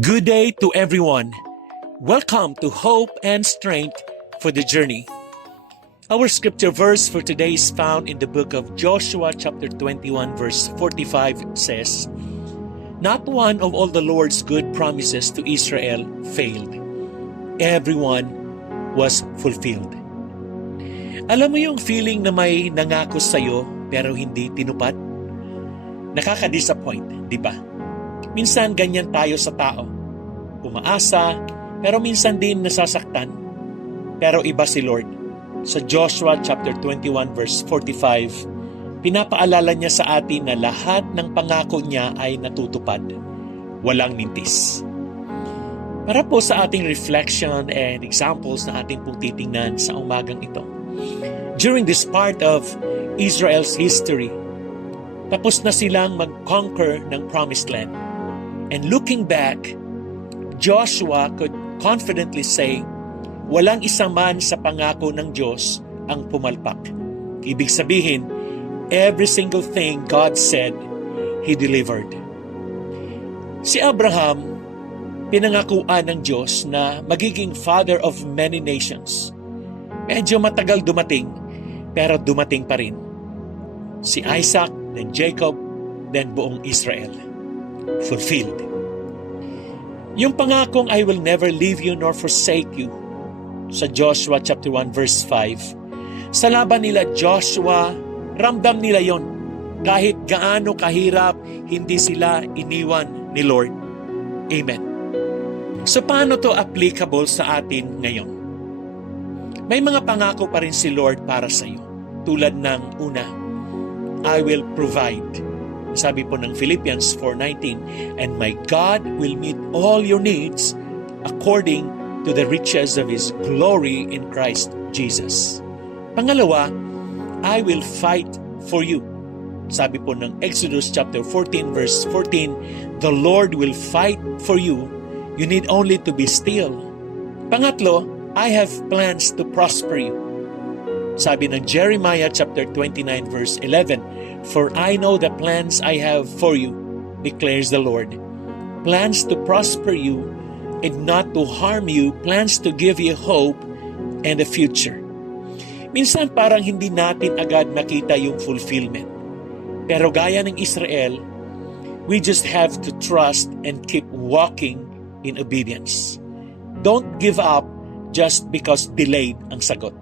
Good day to everyone. Welcome to Hope and Strength for the Journey. Our scripture verse for today is found in the book of Joshua chapter 21 verse 45 says, "Not one of all the Lord's good promises to Israel failed. Everyone was fulfilled." Alam mo yung feeling na may nangako sa'yo pero hindi tinupad? Nakaka-disappoint, di ba? Minsan ganyan tayo sa tao. Umaasa, pero minsan din nasasaktan. Pero iba si Lord. Sa Joshua chapter 21 verse 45, pinapaalala niya sa atin na lahat ng pangako niya ay natutupad. Walang mintis. Para po sa ating reflection and examples na ating pong titingnan sa umagang ito. During this part of Israel's history, tapos na silang mag-conquer ng Promised Land. And looking back, Joshua could confidently say, walang isa man sa pangako ng Diyos ang pumalpak. Ibig sabihin, every single thing God said, He delivered. Si Abraham, pinangakuan ng Diyos na magiging father of many nations. Medyo matagal dumating, pero dumating pa rin. Si Isaac, then Jacob, then buong Israel. Fulfilled. Yung pangakong I will never leave you nor forsake you sa Joshua chapter 1 verse 5. Sa laban nila Joshua, ramdam nila yon. Kahit gaano kahirap, hindi sila iniwan ni Lord. Amen. So paano to applicable sa atin ngayon? May mga pangako pa rin si Lord para sa iyo. Tulad ng una, I will provide. Sabi po ng Philippians 4:19, "And my God will meet all your needs according to the riches of His glory in Christ Jesus." Pangalawa, I will fight for you. Sabi po ng Exodus chapter 14 verse 14, "The Lord will fight for you. You need only to be still." Pangatlo, I have plans to prosper you. Sabi ng Jeremiah chapter 29 verse 11, "For I know the plans I have for you, declares the Lord. Plans to prosper you and not to harm you, plans to give you hope and a future." Minsan parang hindi natin agad makita yung fulfillment. Pero gaya ng Israel, we just have to trust and keep walking in obedience. Don't give up just because delayed ang sagot.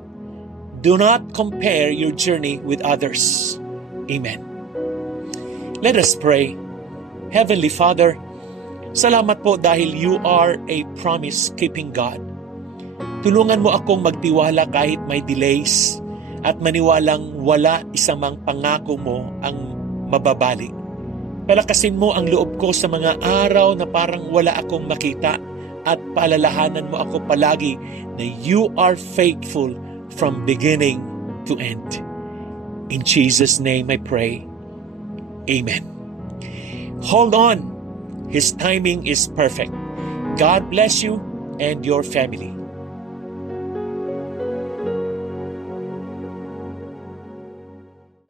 Do not compare your journey with others. Amen. Let us pray. Heavenly Father, salamat po dahil you are a promise-keeping God. Tulungan mo akong magtiwala kahit may delays at maniwalang wala isang mang pangako mo ang mababali. Palakasin mo ang loob ko sa mga araw na parang wala akong makita at paalalahanan mo ako palagi na you are faithful from beginning to end. In Jesus' name I pray. Amen. Hold on. His timing is perfect. God bless you and your family.